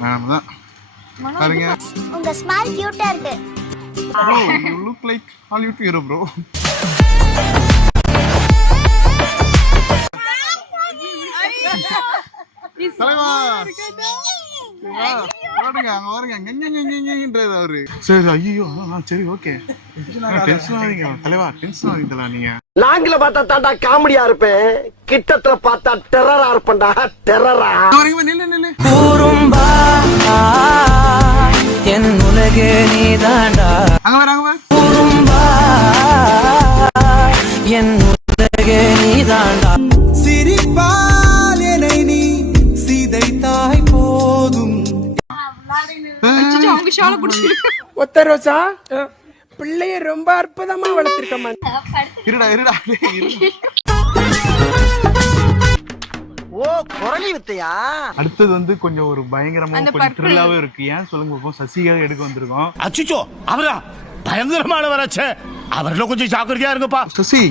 Ma'am தான் பாருங்க. உங்க ஸ்மைல் கியூட்டா இருக்கு. Bro you look like Hollywood hero bro தலைவா. பாருங்க அங்க பாருங்க. அவரு. சரி ஐயோ சரி ஓகே. டென்ஷன் ஆவீங்க தலைவா டென்ஷன் தலா நீங்க. லாங்கில பார்த்தா தாண்டா காமெடியா இருப்பேன். கிட்டத்துல பார்த்தா டெரரா இருப்பேன்டா. டெரரா வரீங்க நில்லு நில்லு. கூறும்பா என் உலகே நீதாண்டா. அங்க வர அங்க வர கூறும்பா என் உலகே நீதாண்டா. சிரிப்பால் ஷால புடிச்சிருக்கு ஒத்த ரோசா பிள்ளைய ரொம்ப அற்புதமா வளர்த்திருக்கம்மா இருடா இருடா. ஓ குரலி வித்தையா? அடுத்தது வந்து கொஞ்சம் ஒரு பயங்கரமா கொஞ்சம். த்ரில்லாவே இருக்கு. ஏன் சொல்லுங்க பாப்போம் சசிகாக எடுக்க வந்திருக்கோம். அச்சுச்சோ அவரா? பயங்கரமானவராச்சே அவர்ல கொஞ்சம் ஜாக்கிரதையா இருங்கப்பா. சசி.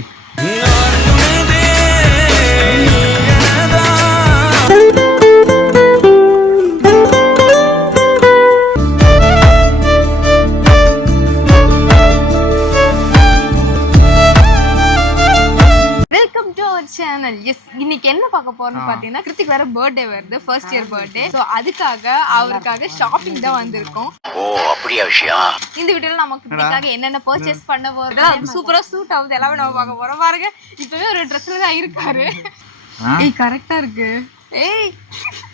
வெல்கம் சேனல் எஸ் இன்னைக்கு என்ன பார்க்க போறோம்னு பாத்தீங்கன்னா கிருத்திக் வேற பர்த்டே வருது ஃபர்ஸ்ட் இயர் பர்த்டே ஸோ அதுக்காக அவருக்காக ஷாப்பிங் தான் வந்திருக்கோம். ஓ அப்படியா விஷயம்? இந்த வீடியோல நம்ம கிருத்திக்காக என்னென்ன பர்ச்சேஸ் பண்ண போறோம். சூப்பரா சூட் ஆகுது. எல்லாமே நம்ம பார்க்க போறோம். பாருங்க இப்பவே ஒரு ட்ரெஸ்ல தான் இருக்காரு? ஏய் கரெக்டா இருக்கு. ஏய்.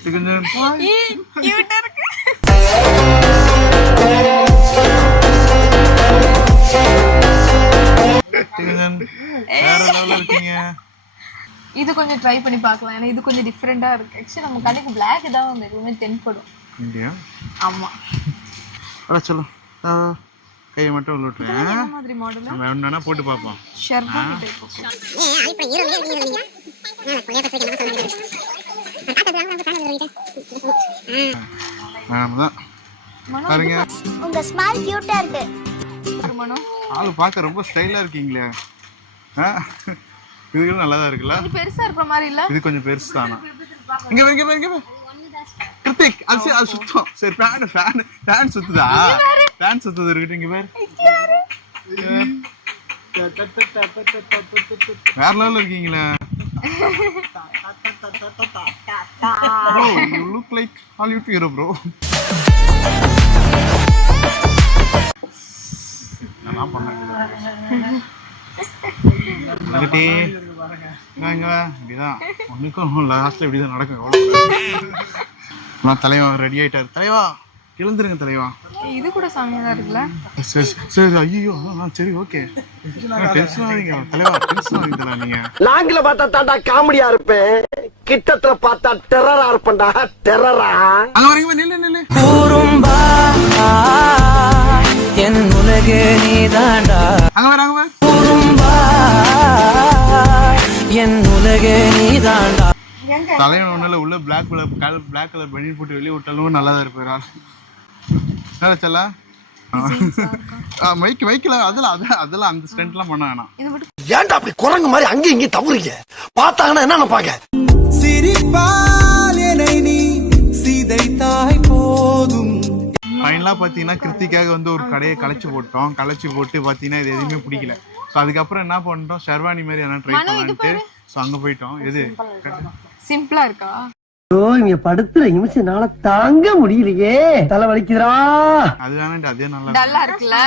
இது கொஞ்சம் ஏய் கியூட்டா இருக்கு. வேற லெவல்ல இருக்கீங்க. இது கொஞ்சம் ட்ரை பண்ணி பார்க்கலாம். ஏன்னா இது கொஞ்சம் டிஃப்ரெண்டா இருக்கு. ஆக்சுவலி நம்ம கடைக்கு Black தான் வந்து எப்பவுமே தென்படும். இந்தியா ஆமா. வர சொல்லு. ஆ, கையை மட்டும் என்ன மாதிரி மாடல் நம்ம என்னன்னா போட்டு பார்ப்போம். தான் பாருங்க. உங்க ஸ்மைல் கியூட்டா இருக்கு. ஆளு பார்க்க ரொம்ப ஸ்டைலா இருக்கீங்களே. ஆ இதுகளும் நல்லா தான் இருக்குல்ல? இது பெருசா இருக்கிற மாதிரி இல்ல? இது கொஞ்சம் பெருசு தானா? இங்க இங்க பாரு, இங்க. கிருத்திக் அது சரி, அது சுத்தம். சரி ஃபேன் ஃபேன் ஃபேன் சுத்துதா? ஃபேன் சுத்துது இருக்கட்டும் இங்க பாரு. வேற லெவல்ல இருக்கீங்களே. Bro you look like Hollywood hero bro நான் பண்ணேன் இங்க வா. இப்படிதான். ஒண்ணுக்கும் லாஸ்ட்ல இப்படிதான் நடக்கும். எவ்வளவு நான் தலைவா ரெடி ஆயிட்டாரு. தலைவா எழுந்துருங்க தலைவா. இது கூட சாமியா தான் இருக்குல்ல? சரி சரி ஐயோ சரி. ஓகே. டென்ஷன் தலைவா டென்ஷன் ஆவீங்க தலை நீங்க. லாங்கில பார்த்தா தாண்டா காமெடியா இருப்பேன். கிட்டத்துல பார்த்தா டெரரா இருப்பேன்டா. டெரரா அங்க வரீங்க நில்லு நில்லு. கூறும்பா. என் உலகே நீதாண்டா. அங்க வர அங்க வர நீதாண்டா. தலைவன் ஒண்ணுல உள்ள black colour colour black colour பனியன் போட்டு வெளியே விட்டாலும் நல்லா தான் இருப்பாரு நல்லா செல்லா? மைக் மைக்கில் அதில் அதான் அதெல்லாம் அந்த ஸ்டென்ட்லாம் பண்ண வேணாம். ஏன்டா அப்படி குரங்கு மாதிரி அங்கேயும் இங்கேயும் தவறுங்க? பார்த்தாங்கன்னா என்ன நினைப்பாங்க சிரிப்பால் என்னை நீ சிதைத்தாய் போதும். ஃபைனலாக பார்த்தீங்கன்னா கிருத்திக்காக வந்து ஒரு கடையை களைச்சு போட்டோம். களைச்சு போட்டு பார்த்தீங்கன்னா இது எதுவுமே பிடிக்கல. ஸோ அதுக்கப்புறம் என்ன பண்ணிட்டோம்? ஷெர்வானி மாதிரி எதனா ட்ரை பண்ணலான்ட்டு ஸோ அங்கே போயிட்டோம். எது? சிம்பிளா இருக்கா? இங்க படுத்துற நிமிஷம்னால தாங்க முடியலையே. தலை வலிக்குதுடா. அது வேணாண்டு அதே நல்லா டல்லா இருக்குல்ல?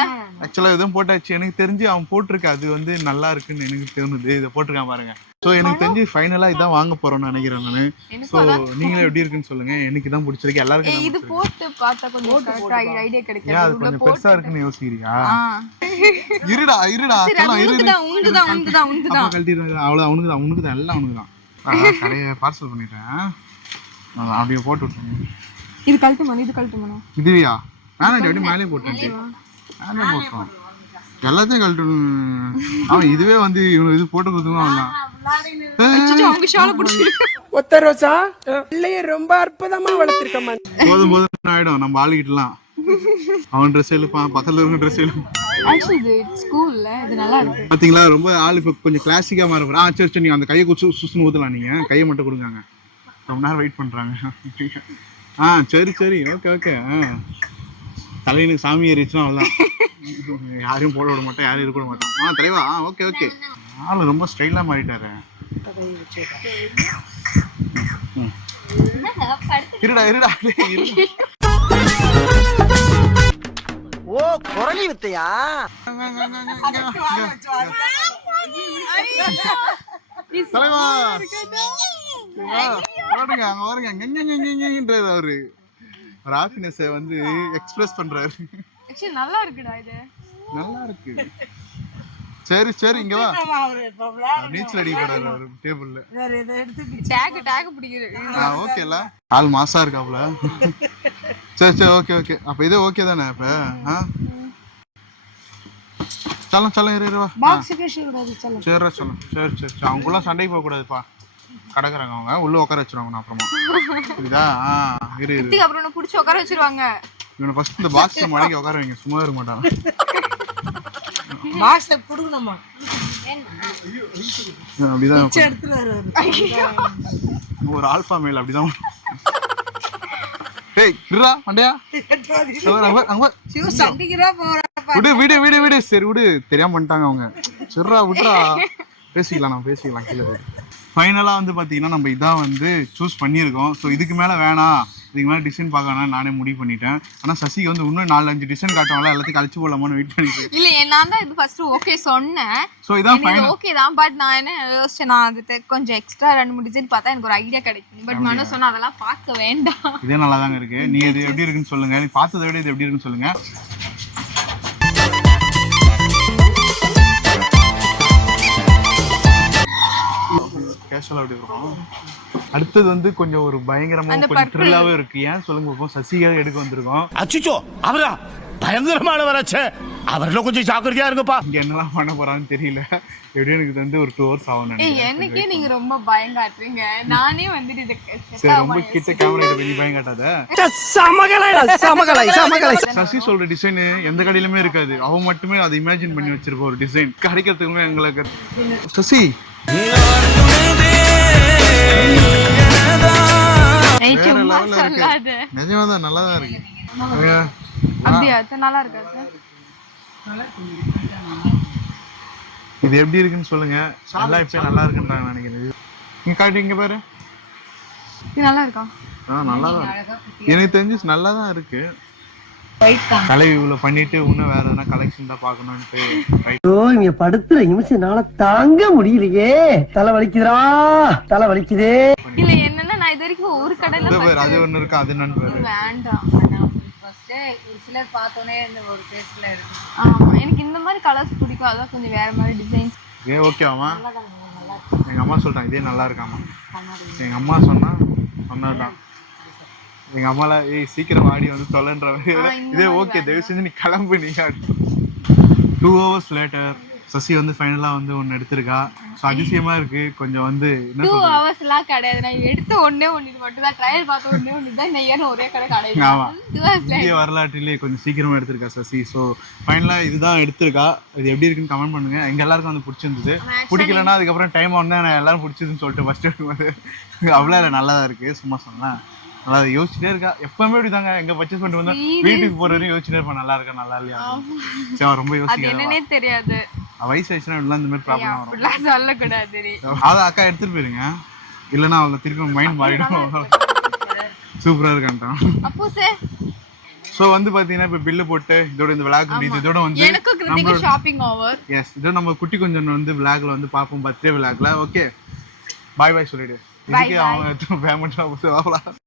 எதுவும் போட்டாச்சு. எனக்கு தெரிஞ்சு அவன் போட்டிருக்க. அது வந்து நல்லா இருக்குன்னு எனக்கு தோணுது. இதை போட்டிருக்கான் பாருங்க. ஸோ எனக்கு தெரிஞ்சு ஃபைனலாக இதான் வாங்க போறோம்னு நினைக்கிறேன் நான். ஸோ நீங்களே எப்படி இருக்குன்னு சொல்லுங்க. எனக்கு தான் பிடிச்சிருக்கு. எல்லாருக்கும் இது. போட்டு பார்த்தா கொஞ்சம் கரெக்டா ஐடியா கிடைக்கும் ஏன் அது கொஞ்சம் பெருசா இருக்குன்னு யோசிக்கிறியா? ஆ. இருடா இருடா. உனக்குதான், உனக்குதான், உனக்குதான், உனக்குதான். கழட்டிடுறேன். அவ்வளோ அவனுக்கு தான் எல்லாம் அவனுக்கு தான் பார்சல் பண்ணிடுறேன் நான் அப்படியே போட்டு விட்டுருங்க. இது கழட்டு மனம் இது கழட்டு மனம் இதுவியா? வேணாம் அப்படியே மேலே போட்டேன் மேலே போட்டோம் எல்லாத்தையும் கழட்டணும் அவன் இதுவே வந்து இவனுக்கு இது போட்டு கொடுத்துருவான் அவன் அச்சச்சோ, அவங்க ஷால புடிச்சிருக்கு ஒத்த ரோசா பிள்ளைய ரொம்ப அற்புதமா வளர்த்திருக்கம்மா போதும் போதும் ஆயிடும்? நம்ம ஆளுகிட்டலாம். அவன் ட்ரெஸ் எழுப்பான் பக்கத்துல இருக்க ட்ரெஸ் எழுப்பான் ஆக்சுவலி இது ஸ்கூல்ல இது நல்லா இருக்கு. பாத்தீங்களா? ரொம்ப ஆள் இப்போ கொஞ்சம் கிளாசிக்கா மாற போறா. ஆ சரி சரி நீங்க அந்த கையை குசு சுசுன்னு ஊத்தலாம் நீங்க. கையை மட்டும் கொடுங்க ரொம்ப நேரம் வெயிட் பண்றாங்க. ஆ சரி சரி. ஓகே ஓகே ஆ. தலைவனுக்கு சாமி ஏறிச்சுன்னா அவ்வளோதான் யாரையும் போட விட மாட்டேன் யாரையும் இருக்க விட மாட்டேன். ஆ தலைவா. ஆ ஓகே ஓகே ஆளு ரொம்ப ஸ்டைலாக மாறிட்டாரு. இருடா இருடா. ஓ குரலி வித்தையா? தலைவா. தலைவா, பாருங்க அங்க பாருங்க. அவரு. ஒரு ஹாப்பினஸை வந்து எக்ஸ்பிரஸ் பண்றாரு. ஆக்சுவலி நல்லா இருக்குடா இது. நல்லா இருக்கு. சரி சரி இங்க வா. நீச்சல் அடிக்க போறாரு அவரு டேபிள்ல டேக் டேக் பிடிக்குது ஆ ஓகேல ஆள் மாசா இருக்காப்ல. சரி சரி ஓகே ஓகே அப்ப இதே ஓகே தானே அப்ப? ஆ? சலம் சலம் இரு இரு வா. ஆ. சரிடா சொல்லும். சரி சரி சரி அவங்களுக்குள்ள சண்டைக்கு போக கூடாதுப்பா கடக்குறாங்க அவங்க உள்ள உட்கார வச்சிருவாங்க நான் அப்புறமா. புரியுதா? ஆ இரு இரு. அப்புறம் உன்னை பிடிச்சி உட்கார வச்சிருவாங்க. இவனை ஃபர்ஸ்ட் இந்த பாக்ஸ்ல மடக்கி உட்கார வைங்க சும்மா இருக்க மாட்டான். பாக்ஸ புடுங்கணுமா அப்படிதான் ஒரு ஆல்பா மேல் அப்படிதான் டேய் மண்டையா. போற விடு விடு விடு விடு. சரி விடு. தெரியாம பண்ணிட்டாங்க அவங்க. சரிடா விட்றா. பேசிக்கலாம் நம்ம பேசிக்கலாம் கீழே ஃபைனலாக வந்து பார்த்தீங்கன்னா நம்ம இதான் வந்து சூஸ் பண்ணியிருக்கோம். ஸோ இதுக்கு மேலே வேணாம் இதுக்கு மேலே டிசைன் பார்க்கணும் நானே முடிவு பண்ணிட்டேன். ஆனால் சசிக்கு வந்து இன்னும் நாலு அஞ்சு டிசைன் காட்டுவாங்களா? எல்லாத்தையும் கழிச்சு போடலாமான்னு வெயிட் பண்ணிட்டு இல்ல நான் தான் இது ஃபர்ஸ்ட் ஓகே சொன்னேன். ஸோ இதான் ஃபைனல் ஓகே தான். பட் நான் என்ன யோசிச்சேன் நான் அது கொஞ்சம் எக்ஸ்ட்ரா ரெண்டு மூணு டிசைன் பார்த்தா எனக்கு ஒரு ஐடியா கிடைக்கும். பட் மனு சொன்னா அதெல்லாம் பார்க்க வேண்டாம். இதே நல்லா தாங்க இருக்கு. நீ இது எப்படி இருக்குன்னு சொல்லுங்க. நீ பார்த்ததை விட இது எப்படி இருக்குன்னு சொல்லுங்க. கேஷுவலாக அப்படி இருக்கும். அடுத்தது வந்து கொஞ்சம் ஒரு பயங்கரமா கொஞ்சம். த்ரில்லாவே இருக்கு. ஏன் சொல்லுங்க பார்ப்போம் சசிகாக எடுக்க வந்திருக்கோம். அச்சுச்சோ அவரா? பயங்கரமானவராச்சே அவரில் கொஞ்சம் ஜாக்கிரதையா இருங்கப்பா. இங்க என்னலாம் பண்ண போறான்னு தெரியல. எப்படியும் எனக்கு வந்து ஒரு டூ ஹவர்ஸ் ஆகும். எனக்கே நீங்க ரொம்ப பயங்காட்டுறீங்க. நானே வந்துட்டு இது சரி ரொம்ப கிட்ட கேமரா எடுத்து நீ பயம் காட்டாத சமகலை சமகலை சமகலை சசி சொல்ற டிசைன் எந்த கடையிலுமே இருக்காது. அவ மட்டுமே அதை இமேஜின் பண்ணி வச்சிருப்பா ஒரு டிசைன் கிடைக்கிறதுக்குமே எங்களுக்கு சசி இருக்கு. நிஜமா தான் நல்லா தான் இருக்கு அப்படியா? நல்லா இருக்காது இது எப்படி இருக்குன்னு சொல்லுங்க. நல்லா இப்ப நல்லா இருக்குன்றாங்க நினைக்கிறேன். இங்க காட்டி இங்க பாரு. இது நல்லா இருக்கா? ஆ நல்லா தான் இருக்கு. எனக்கு தெரிஞ்சு நல்லா தான் இருக்கு. கலை இவ்வளவு பண்ணிட்டு இன்னும் வேற எதனா கலெக்ஷன் தான் try ஐயோ இங்க படுத்துற நிமிஷம்னால தாங்க முடியலையே. தலை வலிக்குதுடா தலை வலிக்குதே. இல்ல என்னன்னா நான் இது வரைக்கும் ஒரு கடையில அது ஒண்ணு இருக்கு அது என்னன்னு பாரு வேண்டாம் ஃபர்ஸ்ட் ஒரு சிலர் பார்த்தோன்னே இந்த ஒரு பேஸ்ட்ல இருக்கு. ஆமா எனக்கு இந்த மாதிரி கலர்ஸ் பிடிக்கும். அதான் கொஞ்சம் வேற மாதிரி டிசைன்ஸ் ஏ ஓகே ஆமா. எங்க அம்மா சொல்றாங்க இதே நல்லா இருக்காமா எங்க அம்மா சொன்னா சொன்னதுதான் எங்க அம்மால ஏய் சீக்கிரம் ஆடி வந்து தொலைன்ற இதே ஓகே தயவு செஞ்சு நீ கிளம்பு நீ டூ ஹவர்ஸ் லேட்டர் சசி வந்து ஃபைனலா வந்து ஒன்னு எடுத்திருக்கா. ஸோ அதிசயமா இருக்கு. கொஞ்சம் வந்து டூ சொல்றது? ஹவர்ஸ் எல்லாம் கிடையாது. நான் எடுத்த ஒண்ணு இது மட்டும் தான். ட்ரையல் பார்த்த ஒண்ணே ஒண்ணு தான் நெய்யன்னு ஒரே கடை கிடையாது ஆமா. டூ ஹவர்ஸ் இந்திய வரலாற்றிலே கொஞ்சம் சீக்கிரமா எடுத்திருக்கா சசி. ஸோ ஃபைனலாக இதுதான் எடுத்திருக்கா. இது எப்படி இருக்குன்னு கமெண்ட் பண்ணுங்க. எங்க எல்லாருக்கும் வந்து பிடிச்சிருந்தது. பிடிக்கலன்னா அதுக்கப்புறம் டைம் வந்து நான் எல்லாரும் பிடிச்சதுன்னு சொல்லிட்டு ஃபர்ஸ்ட் எடுக்கும்போது அவ்வளோ இல்லை நல்லா தான் இருக்கு. சும்மா சொன்னேன். நல்லா யோசிச்சுட்டே இருக்கா. எப்பவுமே இப்படிதாங்க. எங்க பர்ச்சேஸ் பண்ணிட்டு வந்தா வீட்டுக்கு போற வரையும் யோசிச்சுட்டே இருப்பேன் நல்லா இருக்கா நல்லா இல்லையா சரி அவ ரொம்ப என்னன்னே தெரியாது. வயசு ஆயிடுச்சுன்னா இப்படிலாம் இந்த மாதிரி ப்ராப்ளம் வரும். சொல்லக்கூடாது அதை அக்கா எடுத்துட்டு போயிருங்க. இல்லைன்னா அவளை திருப்பி மைண்ட் மாறிடும். சூப்பரா இருக்கான்ட்டான். அப்போ சார் ஸோ வந்து பார்த்தீங்கன்னா இப்போ பில்லு போட்டு இதோட இந்த விளாக் முடியுது இதோட வந்து கிருத்திக்கு ஷாப்பிங் ஓவர் எஸ் இதோ நம்ம குட்டி கொஞ்சம் வந்து விளாக்ல வந்து பார்ப்போம் பர்த்டே விளாக்ல ஓகே பாய் பாய் சொல்லிடு இதுக்கு அவங்க பேமெண்ட்